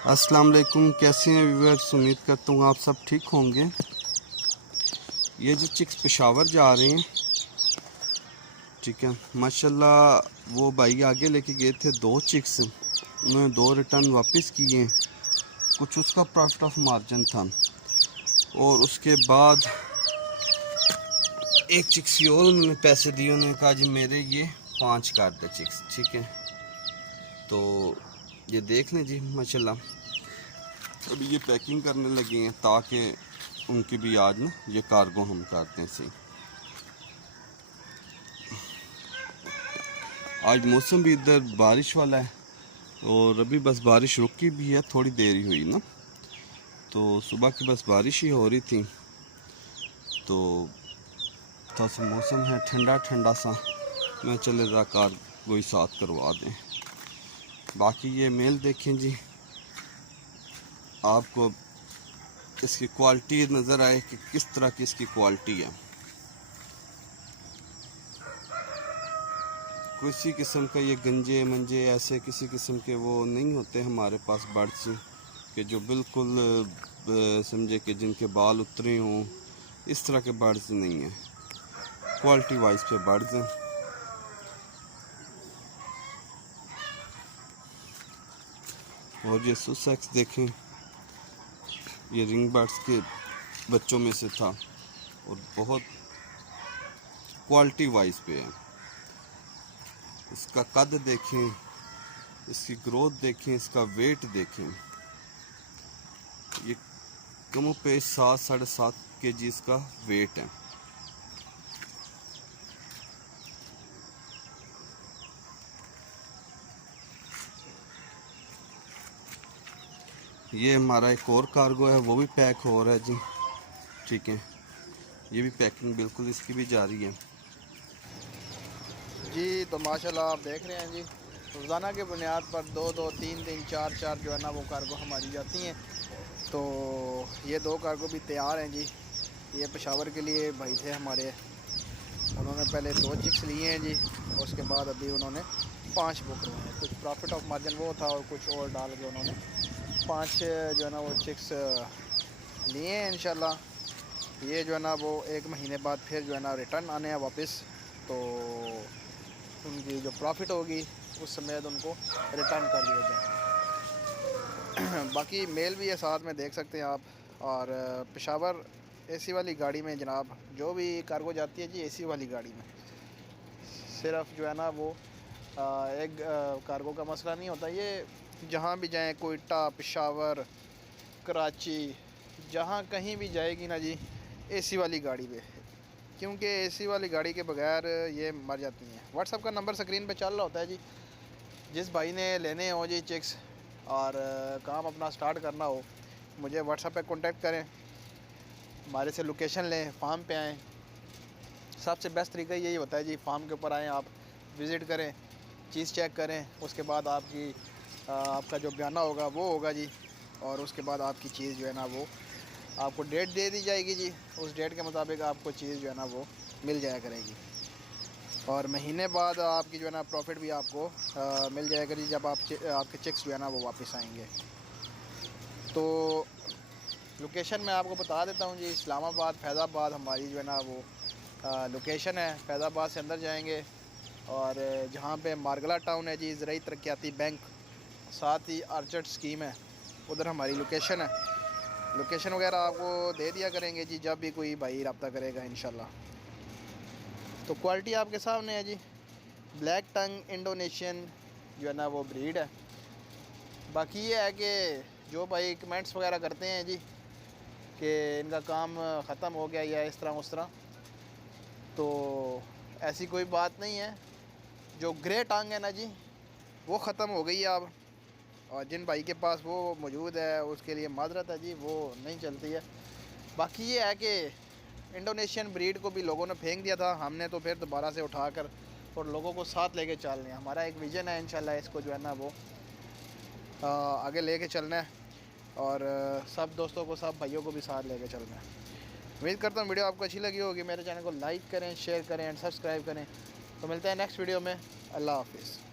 अस्सलाम वालेकुम, कैसे हैं व्यूअर्स। उम्मीद करता हूँ आप सब ठीक होंगे। ये जो चिक्स पेशावर जा रहे हैं, ठीक है, माशाल्लाह। वो भाई आगे लेके गए थे 2 चिक्स, उन्होंने 2 रिटर्न वापस किए। कुछ उसका प्रॉफिट ऑफ मार्जिन था और उसके बाद एक चिक्स और उन्होंने पैसे दिए। उन्होंने कहा जी मेरे ये 5 कर दे चिक्स, ठीक है। तो ये देख लें जी, माशाल्लाह अभी ये पैकिंग करने लगे हैं ताकि उनकी भी आज ना ये कार्गो हम करते हैं सही। आज मौसम भी इधर बारिश वाला है और अभी बस बारिश रुकी भी है, थोड़ी देर ही हुई ना। तो सुबह की बस बारिश ही हो रही थी, तो थोड़ा सा मौसम है ठंडा ठंडा सा। मैं चले ज़रा कार्गो ही साथ करवा दें। बाकी ये मेल देखें जी, आपको इसकी क्वालिटी नज़र आए कि किस तरह की इसकी क्वालिटी है। किसी किस्म का ये गंजे मंजे ऐसे किसी किस्म के वो नहीं होते हमारे पास बर्ड्स कि जो बिल्कुल समझे कि जिनके बाल उतरे हों, इस तरह के बर्ड्स नहीं हैं। क्वालिटी वाइज पे बर्ड्स हैं। और ये सुसेक्स देखें, ये रिंग बर्ड्स के बच्चों में से था और बहुत क्वालिटी वाइज पे है। इसका कद देखें, इसकी ग्रोथ देखें, इसका वेट देखें। ये कम पे 7-7.5 kg इसका वेट है। ये हमारा एक और कार्गो है, वो भी पैक हो रहा है जी, ठीक है। ये भी पैकिंग बिल्कुल इसकी भी जारी है जी। तो माशाल्लाह आप देख रहे हैं जी, रोज़ाना के बुनियाद पर 2-2, 3-3, 4-4 जो है ना वो कार्गो हमारी जाती हैं। तो ये 2 कार्गो भी तैयार हैं जी। ये पेशावर के लिए भाई थे हमारे, उन्होंने पहले 2 चिक्स लिए हैं जी, और उसके बाद अभी उन्होंने 5 बुक करवाए हैं। कुछ प्रॉफिट ऑफ मार्जिन वो था और कुछ और डाल के उन्होंने 5 जो है ना वो चिक्स लिए हैं। इंशाल्लाह ये जो है ना वो 1 महीने बाद फिर जो है ना रिटर्न आने हैं वापस। तो उनकी जो प्रॉफिट होगी उस समय उनको रिटर्न कर दिया जाए। बाकी मेल भी है साथ में, देख सकते हैं आप। और पेशावर एसी वाली गाड़ी में जनाब जो भी कार्गो जाती है जी, एसी वाली गाड़ी में सिर्फ जो है ना वो एक कार्गो का मसला नहीं होता। ये जहाँ भी जाएं, कोयटा, पेशावर, कराची, जहाँ कहीं भी जाएगी ना जी एसी वाली गाड़ी पे, क्योंकि एसी वाली गाड़ी के बगैर ये मर जाती हैं। व्हाट्सअप का नंबर स्क्रीन पे चल रहा होता है जी। जिस भाई ने लेने हो जी चिक्स और काम अपना स्टार्ट करना हो, मुझे व्हाट्सअप पे कांटेक्ट करें, हमारे से लोकेशन लें, फार्म पे आएँ। सबसे बेस्ट तरीका यही होता है जी, फार्म के ऊपर आएँ, आप विज़िट करें, चीज़ चेक करें, उसके बाद आपका जो बयाना होगा वो होगा जी, और उसके बाद आपकी चीज़ जो है ना वो आपको डेट दे दी जाएगी जी। उस डेट के मुताबिक आपको चीज़ जो है ना वो मिल जाया करेगी, और महीने बाद आपकी जो है ना प्रॉफिट भी आपको मिल जाएगा जी, जब आपके चेक्स जो है ना वो वापस आएंगे। तो लोकेशन मैं आपको बता देता हूँ जी, इस्लामाबाद फैज़ाबाद हमारी जो है ना वो लोकेशन है। फैज़ाबाद से अंदर जाएंगे और जहाँ पे मारगला टाउन है जी, ज़राई तरक्याती बैंक, साथ ही आर्चर्ड स्कीम है, उधर हमारी लोकेशन है। लोकेशन वगैरह आपको दे दिया करेंगे जी जब भी कोई भाई रब्ता करेगा इंशाल्लाह। तो क्वालिटी आपके सामने है जी। ब्लैक टंग इंडोनेशियन जो है ना वो ब्रीड है। बाकी ये है कि जो भाई कमेंट्स वगैरह करते हैं जी कि इनका काम ख़त्म हो गया या इस तरह उस तरह, तो ऐसी कोई बात नहीं है। जो ग्रे टांग है ना जी वो ख़त्म हो गई है अब, और जिन भाई के पास वो मौजूद है उसके लिए माजरत है जी, वो नहीं चलती है। बाकी ये है कि इंडोनेशियन ब्रीड को भी लोगों ने फेंक दिया था, हमने तो फिर दोबारा से उठाकर और लोगों को साथ लेके चलना है। हमारा एक विज़न है इंशाल्लाह, इसको जो है ना वो आगे लेके चलना है, और सब दोस्तों को, सब भाइयों को भी साथ लेके चलना है। उम्मीद करता हूँ वीडियो आपको अच्छी लगी होगी। मेरे चैनल को लाइक करें, शेयर करें एंड सब्सक्राइब करें। तो मिलते हैं नेक्स्ट वीडियो में। अल्लाह हाफिज़।